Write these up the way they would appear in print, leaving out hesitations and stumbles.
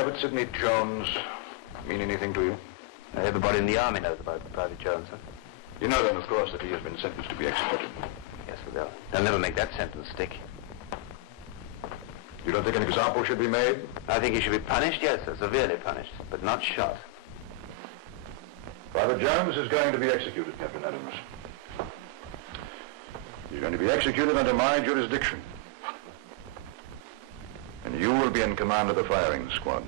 Private Sidney Jones mean anything to you? Everybody in the army knows about Private Jones, sir. You know then, of course, that he has been sentenced to be executed. Yes, well, they'll never make that sentence stick. You don't think an example should be made? I think he should be punished, yes, sir, severely punished, but not shot. Private Jones is going to be executed, Captain Adams. He's going to be executed under my jurisdiction. And you will be in command of the firing squad.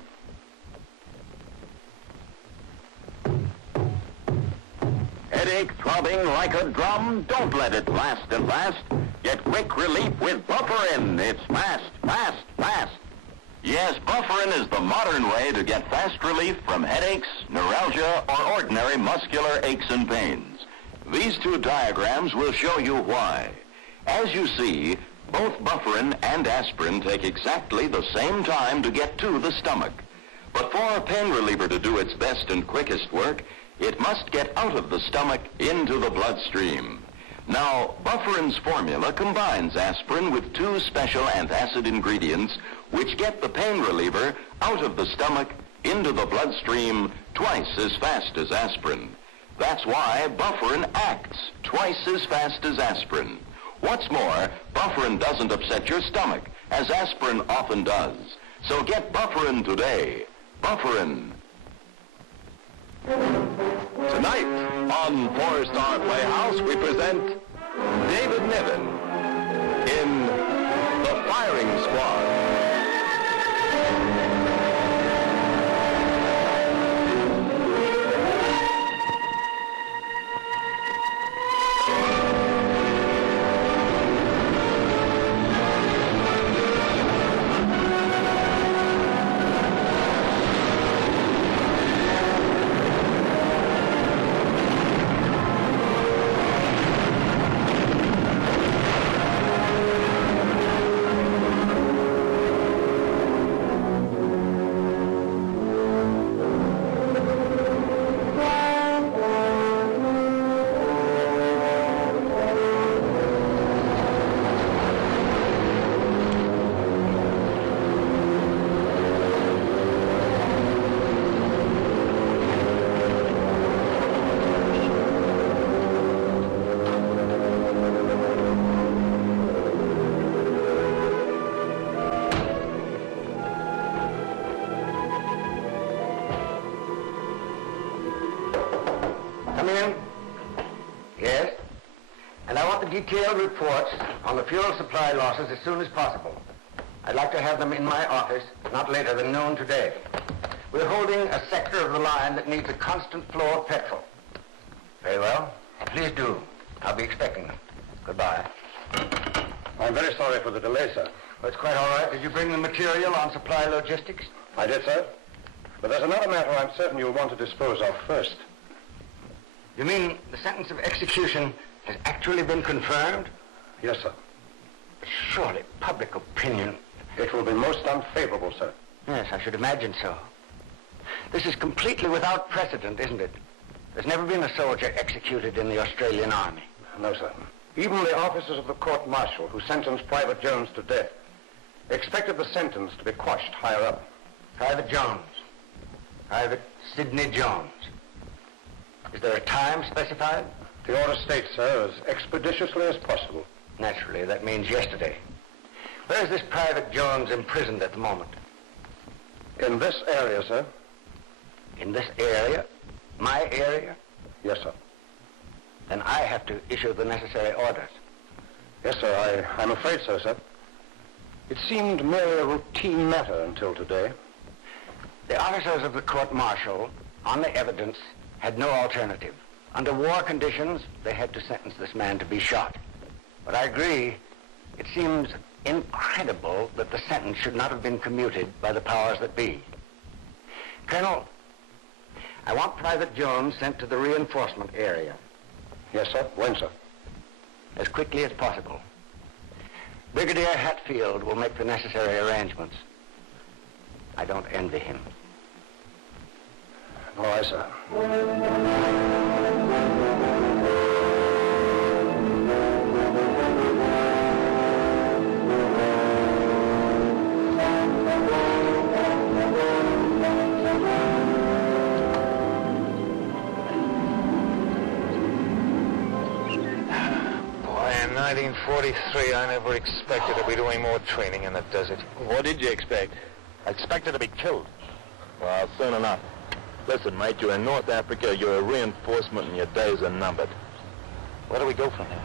Headache throbbing like a drum? Don't let it last and last. Get quick relief with Bufferin. It's fast, fast, fast. Yes, Bufferin is the modern way to get fast relief from headaches, neuralgia, or ordinary muscular aches and pains. These two diagrams will show you why. As you see, both Bufferin and aspirin take exactly the same time to get to the stomach. But for a pain reliever to do its best and quickest work, it must get out of the stomach into the bloodstream. Now, Bufferin's formula combines aspirin with two special antacid ingredients which get the pain reliever out of the stomach into the bloodstream twice as fast as aspirin. That's why Bufferin acts twice as fast as aspirin. What's more, Bufferin doesn't upset your stomach, as aspirin often does. So get Bufferin today. Bufferin. Tonight on Star Playhouse, we present David Niven in The Firing Squad. Come in. Yes? And I want the detailed reports on the fuel supply losses as soon as possible. I'd like to have them in my office not later than noon today. We're holding a sector of the line that needs a constant flow of petrol. Very well. Please do. I'll be expecting them. Goodbye. I'm very sorry for the delay, sir. Oh, it's quite all right. Did you bring the material on supply logistics? I did, sir. But there's another matter I'm certain you'll want to dispose of first. You mean the sentence of execution has actually been confirmed? Yes, sir. But surely public opinion... It will be most unfavorable, sir. Yes, I should imagine so. This is completely without precedent, isn't it? There's never been a soldier executed in the Australian Army. No, sir. Even the officers of the court-martial who sentenced Private Jones to death expected the sentence to be quashed higher up. Private Jones. Private Sidney Jones. Is there a time specified? The order states, sir, as expeditiously as possible. Naturally, that means yesterday. Where is this Private Jones imprisoned at the moment? In this area, sir. In this area? My area? Yes, sir. Then I have to issue the necessary orders. Yes, sir. I'm afraid so, sir. It seemed merely a routine matter until today. The officers of the court-martial, on the evidence, had no alternative. Under war conditions, they had to sentence this man to be shot. But I agree, it seems incredible that the sentence should not have been commuted by the powers that be. Colonel, I want Private Jones sent to the reinforcement area. Yes, sir. When, sir? As quickly as possible. Brigadier Hatfield will make the necessary arrangements. I don't envy him. All right, sir. 1943, I never expected to be doing more training in the desert. What did you expect? I expected to be killed. Well, soon enough. Listen, mate, you're in North Africa, you're a reinforcement, and your days are numbered. Where do we go from here?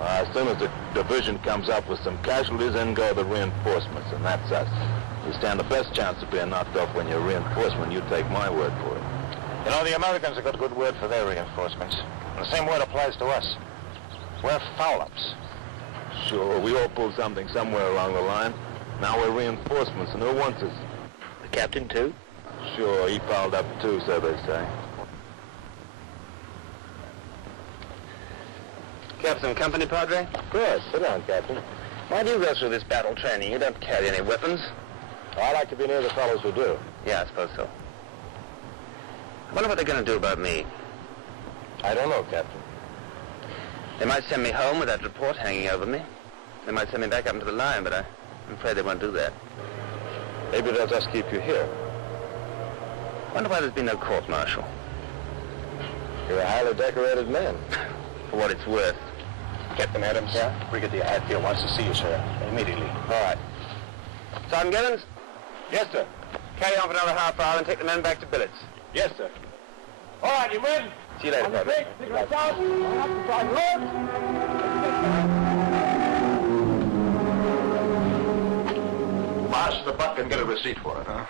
As soon as the division comes up with some casualties, in go the reinforcements, and that's us. You stand the best chance of being knocked off when you're a reinforcement, you take my word for it. You know, the Americans have got a good word for their reinforcements. And the same word applies to us. We're foul-ups. Sure, we all pulled something somewhere along the line. Now we're reinforcements, and who wants us? The captain, too? Sure, he fouled up too, so they say. Captain, company, Padre? Of course. Sit down, Captain. Why do you go through this battle training? You don't carry any weapons. Oh, I like to be near the fellows who do. Yeah, I suppose so. I wonder what they're going to do about me. I don't know, Captain. They might send me home with that report hanging over me. They might send me back up into the line, but I'm afraid they won't do that. Maybe they'll just keep you here. I wonder why there's been no court-martial. You're a highly decorated man. For what it's worth. Captain Adams? Yeah? Brigadier Hatfield wants to see you, sir. Immediately. All right. Sergeant Gibbons? Yes, sir. Carry on for another half hour and take the men back to billets. Yes, sir. All right, you win. See you later, Padre. Pass the buck and get a receipt for it, huh?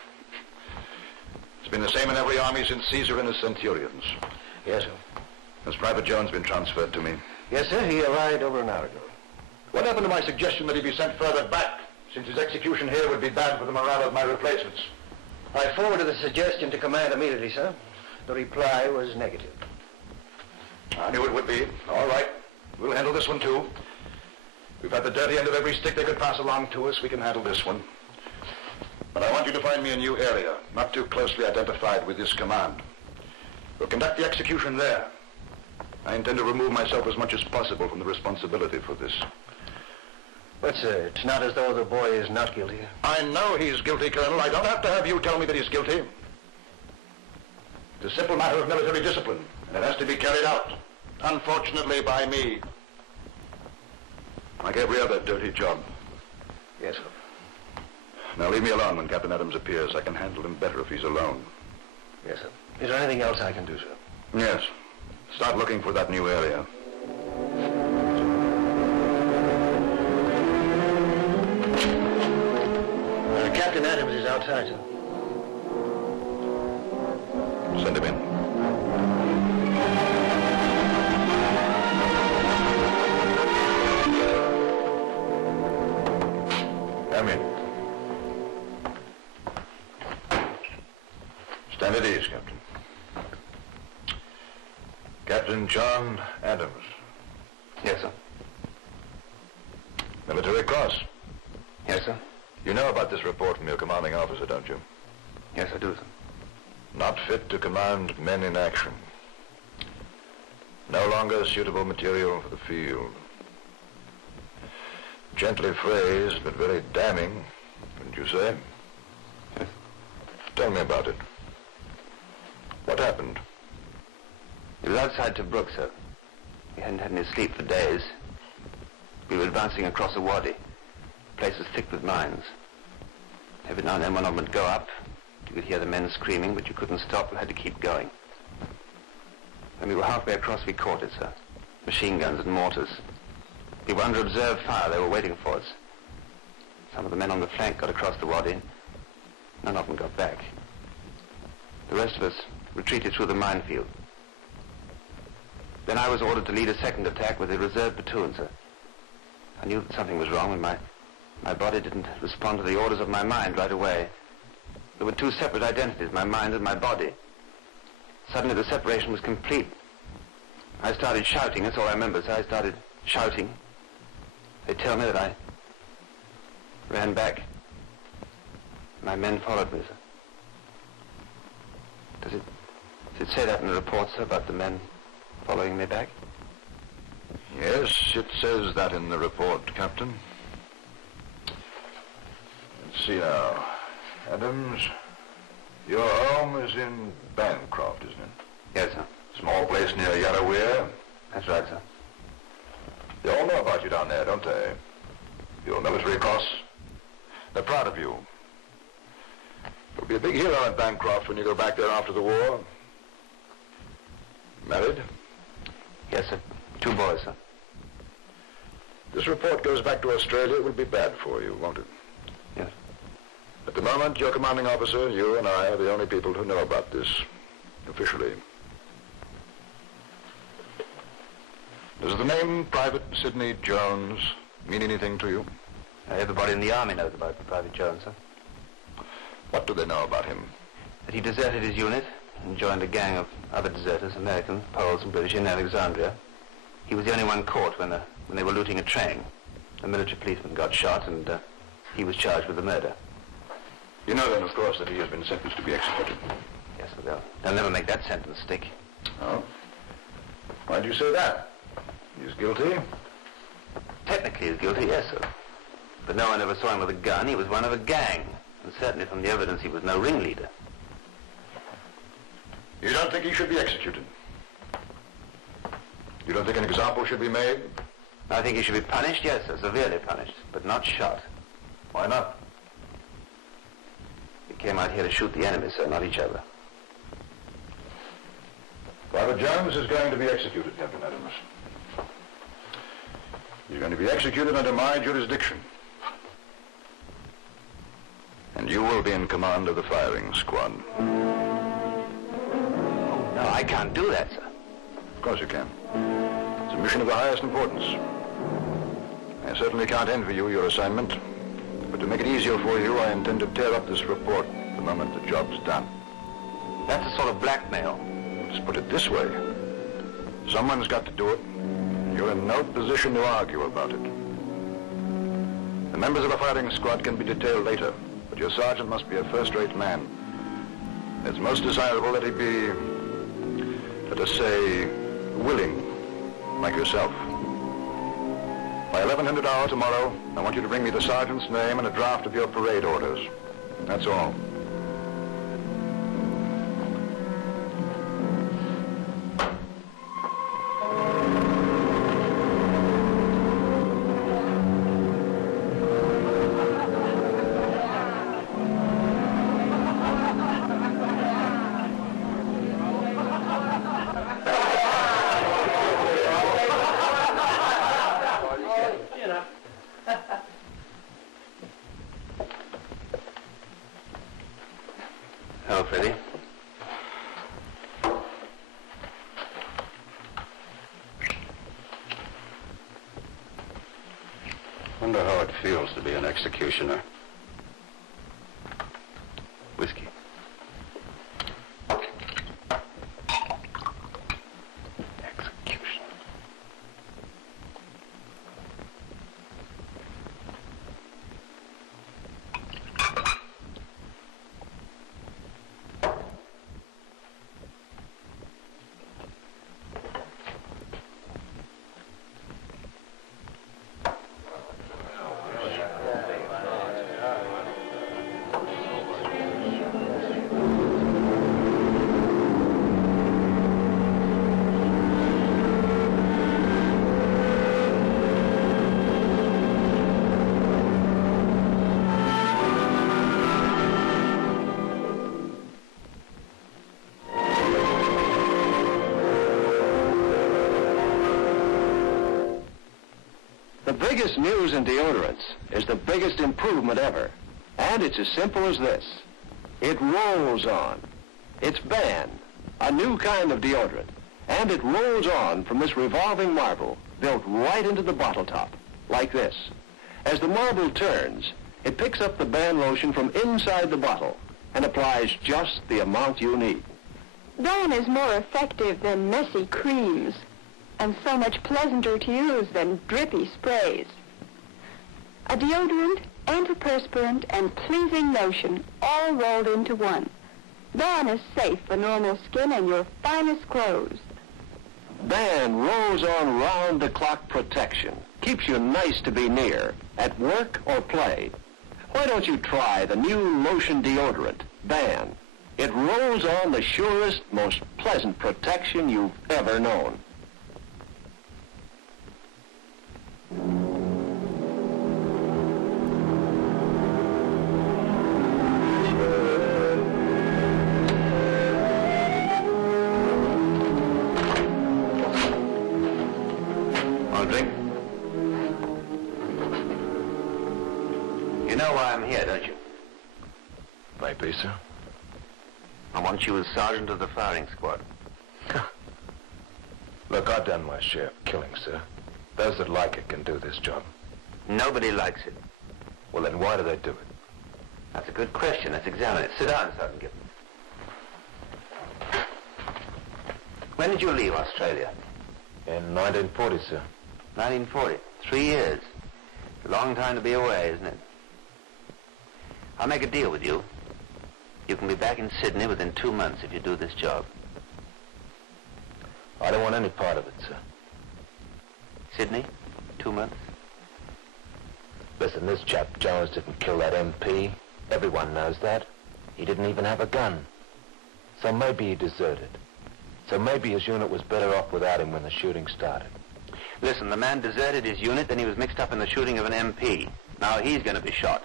It's been the same in every army since Caesar and his centurions. Yes, sir. Has Private Jones been transferred to me? Yes, sir. He arrived over an hour ago. What happened to my suggestion that he be sent further back, since his execution here would be bad for the morale of my replacements? I forwarded the suggestion to command immediately, sir. The reply was negative. I knew it would be. All right. We'll handle this one, too. We've had the dirty end of every stick they could pass along to us. We can handle this one. But I want you to find me a new area, not too closely identified with this command. We'll conduct the execution there. I intend to remove myself as much as possible from the responsibility for this. But, sir, it's not as though the boy is not guilty. I know he's guilty, Colonel. I don't have to have you tell me that he's guilty. It's a simple matter of military discipline, and it has to be carried out, unfortunately, by me. Like every other dirty job. Yes, sir. Now leave me alone when Captain Adams appears. I can handle him better if he's alone. Yes, sir. Is there anything else I can do, sir? Yes. Start looking for that new area. Captain Adams is outside, sir. Send him in. Come in. Stand at ease, Captain. Captain John Adams. Yes, sir. Military Cross. Yes, sir. You know about this report from your commanding officer, don't you? Yes, I do, sir. Not fit to command men in action. No longer suitable material for the field. Gently phrased, but very damning, wouldn't you say? Yes. Tell me about it. What happened? He was outside Tobruk, sir. He hadn't had any sleep for days. We were advancing across a wadi. The place was thick with mines. Every now and then one of them would go up. You could hear the men screaming, but you couldn't stop. You had to keep going. When we were halfway across, we caught it, sir. Machine guns and mortars. We were under observed fire. They were waiting for us. Some of the men on the flank got across the wadi. None of them got back. The rest of us retreated through the minefield. Then I was ordered to lead a second attack with a reserve platoon, sir. I knew that something was wrong, and my body didn't respond to the orders of my mind right away. There were two separate identities, my mind and my body. Suddenly the separation was complete. I started shouting, that's all I remember, so I started shouting. They tell me that I ran back. My men followed me, sir. Does it say that in the report, sir, about the men following me back? Yes, it says that in the report, Captain. Let's see now. Adams, your home is in Bancroft, isn't it? Yes, sir. Small place near Yarawira. That's right, sir. They all know about you down there, don't they? Your military cross. They're proud of you. You'll be a big hero at Bancroft when you go back there after the war. Married? Yes, sir. 2 boys, sir. This report goes back to Australia. It will be bad for you, won't it? Yes. At the moment, your commanding officer, you and I are the only people who know about this, officially. Does the name Private Sidney Jones mean anything to you? Everybody in the Army knows about Private Jones, sir. What do they know about him? That he deserted his unit and joined a gang of other deserters, Americans, Poles and British, in Alexandria. He was the only one caught when they were looting a train. A military policeman got shot, and he was charged with the murder. You know then, of course, that he has been sentenced to be executed. Yes, but they'll never make that sentence stick. Oh? Why do you say that? He's guilty? Technically he's guilty, yes, sir. But no one ever saw him with a gun. He was one of a gang. And certainly from the evidence he was no ringleader. You don't think he should be executed? You don't think an example should be made? I think he should be punished, yes, sir, severely punished, but not shot. Why not? He came out here to shoot the enemy, sir, not each other. Private Jones is going to be executed, Captain Adams. He's going to be executed under my jurisdiction. And you will be in command of the firing squad. No, I can't do that, sir. Of course you can. It's a mission of the highest importance. I certainly can't envy you your assignment. But to make it easier for you, I intend to tear up this report the moment the job's done. That's a sort of blackmail. Let's put it this way. Someone's got to do it. You're in no position to argue about it. The members of a firing squad can be detailed later, but your sergeant must be a first-rate man. It's most desirable that he be, let us say, willing, like yourself. By 1100 hour tomorrow, I want you to bring me the sergeant's name and a draft of your parade orders. That's all. Hello, Freddie. Wonder how it feels to be an executioner. Whiskey. Execution. The biggest news in deodorants is the biggest improvement ever. And it's as simple as this. It rolls on. It's Ban, a new kind of deodorant. And it rolls on from this revolving marble built right into the bottle top, like this. As the marble turns, it picks up the Ban lotion from inside the bottle and applies just the amount you need. Ban is more effective than messy creams, and so much pleasanter to use than drippy sprays. A deodorant, antiperspirant, and pleasing lotion all rolled into one. Ban is safe for normal skin and your finest clothes. Ban rolls on round-the-clock protection. Keeps you nice to be near, at work or play. Why don't you try the new lotion deodorant, Ban? It rolls on the surest, most pleasant protection you've ever known. why I'm here, don't you? Maybe, sir. I want you as sergeant of the firing squad. Look, I've done my share of killing, sir. Those that like it can do this job. Nobody likes it. Well, then why do they do it? That's a good question. Let's examine it. Sit down, Sergeant Gibbons. When did you leave Australia? In 1940, sir. 1940. 3 years. A long time to be away, isn't it? I'll make a deal with you. You can be back in Sydney within 2 months if you do this job. I don't want any part of it, sir. Sydney? 2 months? Listen, this chap Jones didn't kill that MP. Everyone knows that. He didn't even have a gun. So maybe he deserted. So maybe his unit was better off without him when the shooting started. Listen, the man deserted his unit, then he was mixed up in the shooting of an MP. Now he's going to be shot.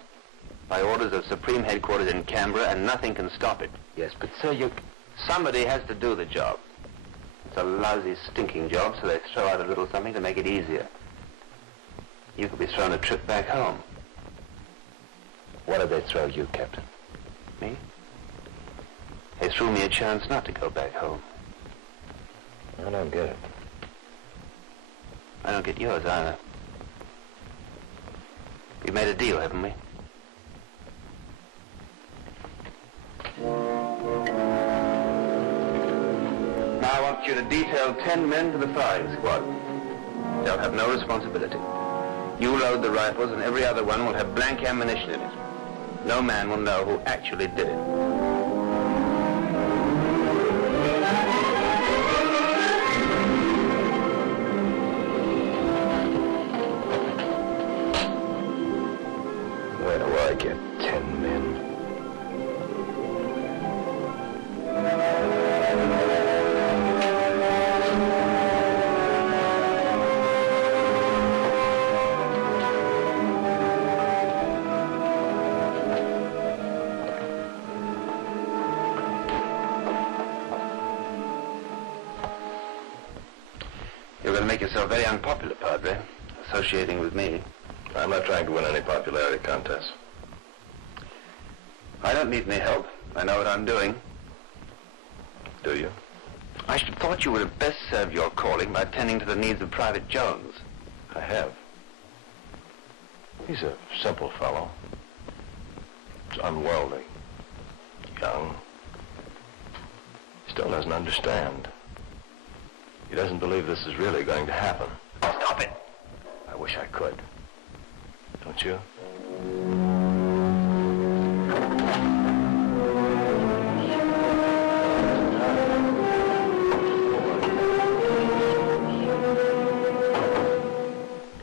By orders of Supreme Headquarters in Canberra, and nothing can stop it. Yes, but sir, Somebody has to do the job. It's a lousy, stinking job, so they throw out a little something to make it easier. You could be thrown a trip back home. What did they throw you, Captain? Me? They threw me a chance not to go back home. I don't get it. I don't get yours either. We've made a deal, haven't we? Now I want you to detail 10 men to the firing squad. They'll have no responsibility. You load the rifles and every other one will have blank ammunition in it. No man will know who actually did it. Where do I get 10 men? You're going to make yourself very unpopular, Padre, associating with me. I'm not trying to win any popularity contests. I don't need any help. I know what I'm doing. Do you? I should have thought you would have best served your calling by tending to the needs of Private Jones. I have. He's a simple fellow. He's unworldly. Young. He still doesn't understand. He doesn't believe this is really going to happen. Stop it! I wish I could. Don't you?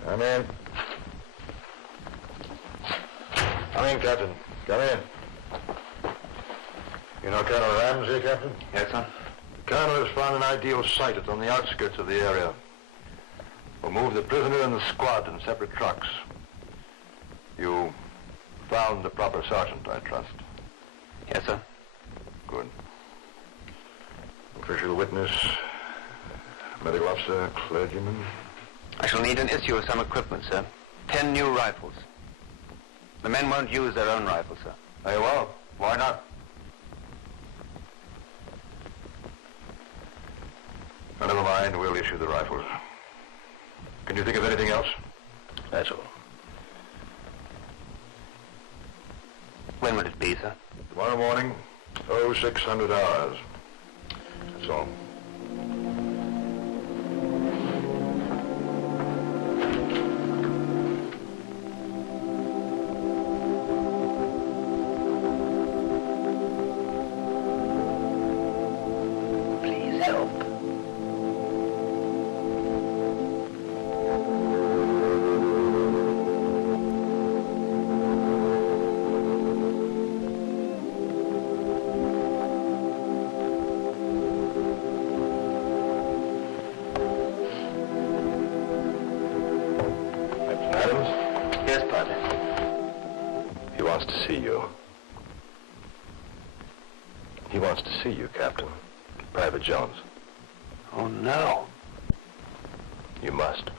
Come in. Come in, Captain. Come in. You know Colonel Ramsey, Captain? Yes, sir? The Colonel has found an ideal site. It's on the outskirts of the area. We'll move the prisoner and the squad in separate trucks. You found the proper sergeant, I trust. Yes, sir. Good. Official witness, medical officer, clergyman. I shall need an issue of some equipment, sir. 10 new rifles. The men won't use their own rifles, sir. Very well. Why not? Oh, never mind. We'll issue the rifles. Can you think of anything else? That's all. When will it be, sir? Tomorrow morning, 0600 hours. That's all. Please help. Yes, Padre. He wants to see you. He wants to see you, Captain. Private Jones. Oh, no. You must.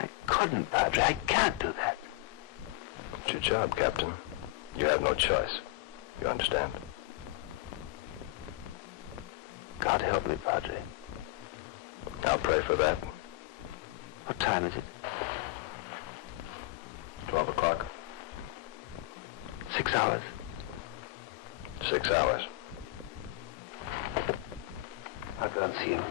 I couldn't, Padre. I can't do that. It's your job, Captain. You have no choice. You understand? God help me, Padre. I'll pray for that. What time is it? 12 o'clock. 6 hours. 6 hours. I'll go and see him.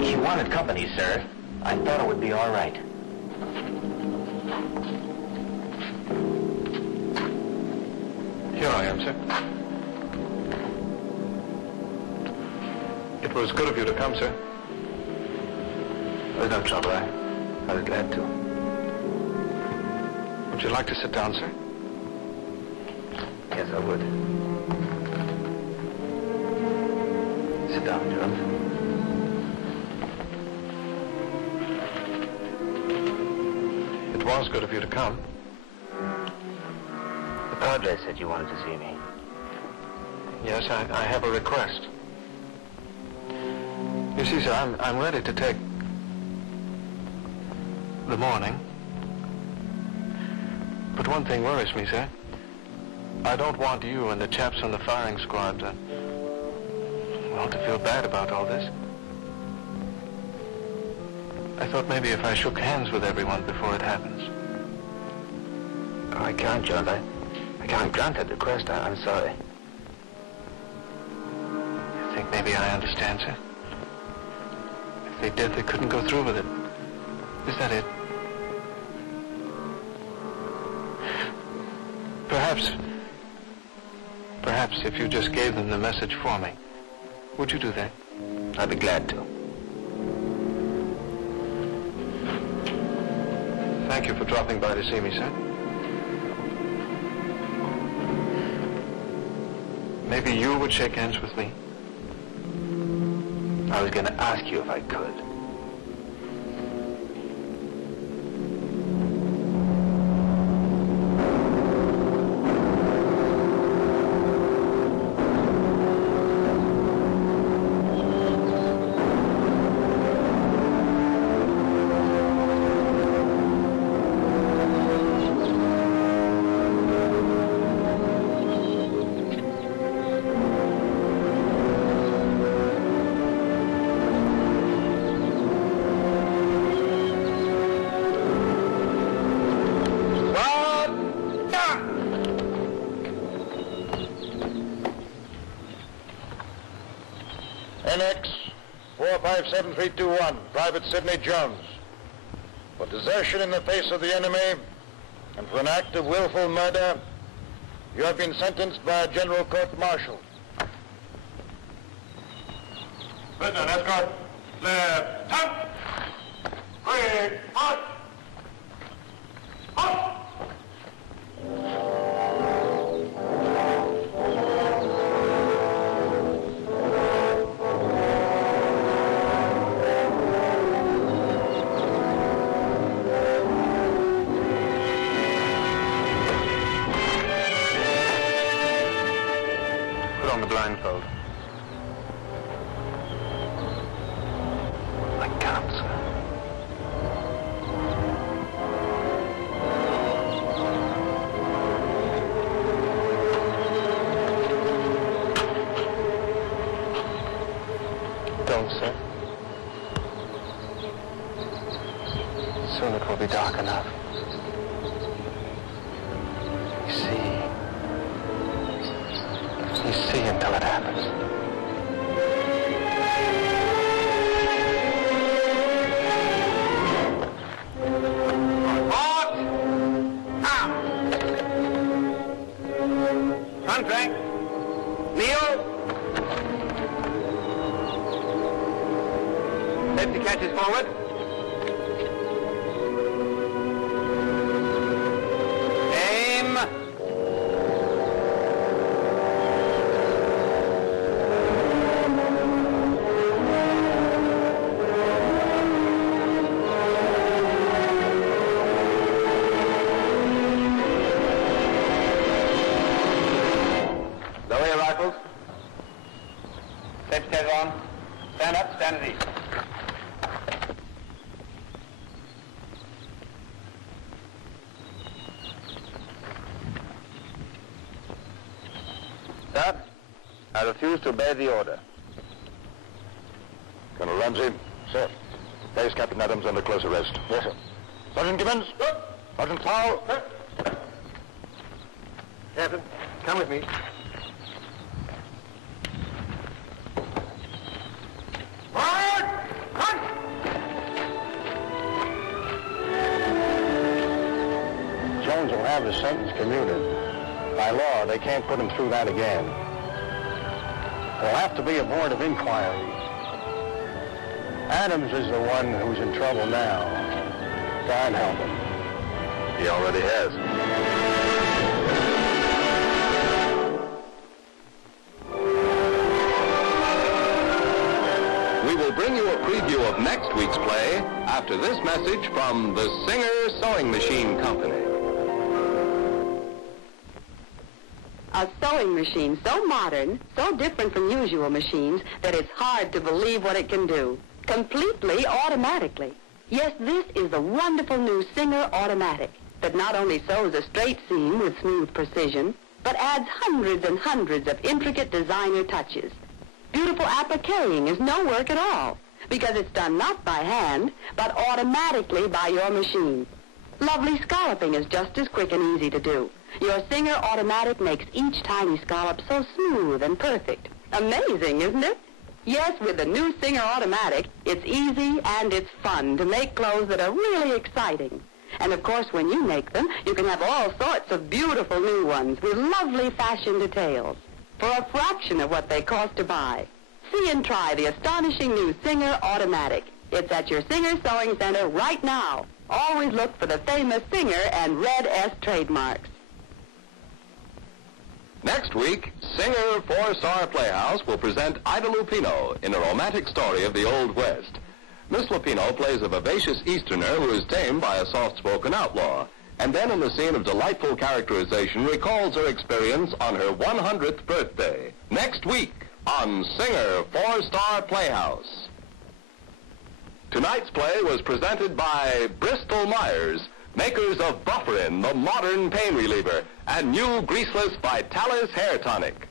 He wanted company, sir. I thought it would be all right. Here I am, sir. It was good of you to come, sir. There's no trouble. I was glad to. Would you like to sit down, sir? Yes, I would. Sit down, Joan. It was good of you to come. The Padre said you wanted to see me. Yes, I have a request. You see, sir, I'm ready to take the morning. But one thing worries me, sir. I don't want you and the chaps on the firing squad to feel bad about all this. I thought maybe if I shook hands with everyone before it happens. Oh, I can't, John. I can't grant that request. I'm sorry. I think maybe I understand, sir. If they did, they couldn't go through with it. Is that it? Perhaps if you just gave them the message for me. Would you do that? I'd be glad to. Thank you for dropping by to see me, sir. Maybe you would shake hands with me. I was going to ask you if I could. NX 457321, Private Sidney Jones. For desertion in the face of the enemy and for an act of willful murder, you have been sentenced by a general court-martial. Prisoner, escort. Left, turn. Quick, march. Halt! Put on the blindfold. I can't, sir. Don't, sir. Soon it will be dark enough. You see until it happens. Contract. Neo. Safety catches forward. Aim. Tape schedule on. Stand up, stand at ease. Sir, I refuse to obey the order. Colonel Ramsey. Sir. Place Captain Adams under close arrest. Yes, sir. Sergeant Gibbons. Sergeant Powell. Captain, come with me. Jones will have his sentence commuted. By law, they can't put him through that again. There'll have to be a board of inquiry. Adams is the one who's in trouble now. God help him. He already has. We will bring you a preview of next week's play after this message from the Singer Sewing Machine Company. A sewing machine so modern, so different from usual machines that it's hard to believe what it can do. Completely automatically. Yes, this is the wonderful new Singer Automatic that not only sews a straight seam with smooth precision, but adds hundreds and hundreds of intricate designer touches. Beautiful appliquing is no work at all because it's done not by hand, but automatically by your machine. Lovely scalloping is just as quick and easy to do. Your Singer Automatic makes each tiny scallop so smooth and perfect. Amazing, isn't it? Yes, with the new Singer Automatic, it's easy and it's fun to make clothes that are really exciting. And of course, when you make them, you can have all sorts of beautiful new ones with lovely fashion details for a fraction of what they cost to buy. See and try the astonishing new Singer Automatic. It's at your Singer Sewing Center right now. Always look for the famous Singer and Red S trademarks. Next week, Singer 4-Star Playhouse will present Ida Lupino in a romantic story of the Old West. Miss Lupino plays a vivacious Easterner who is tamed by a soft-spoken outlaw, and then in the scene of delightful characterization recalls her experience on her 100th birthday. Next week on Singer 4-Star Playhouse. Tonight's play was presented by Bristol Myers, makers of Bufferin, the modern pain reliever, and new greaseless Vitalis hair tonic.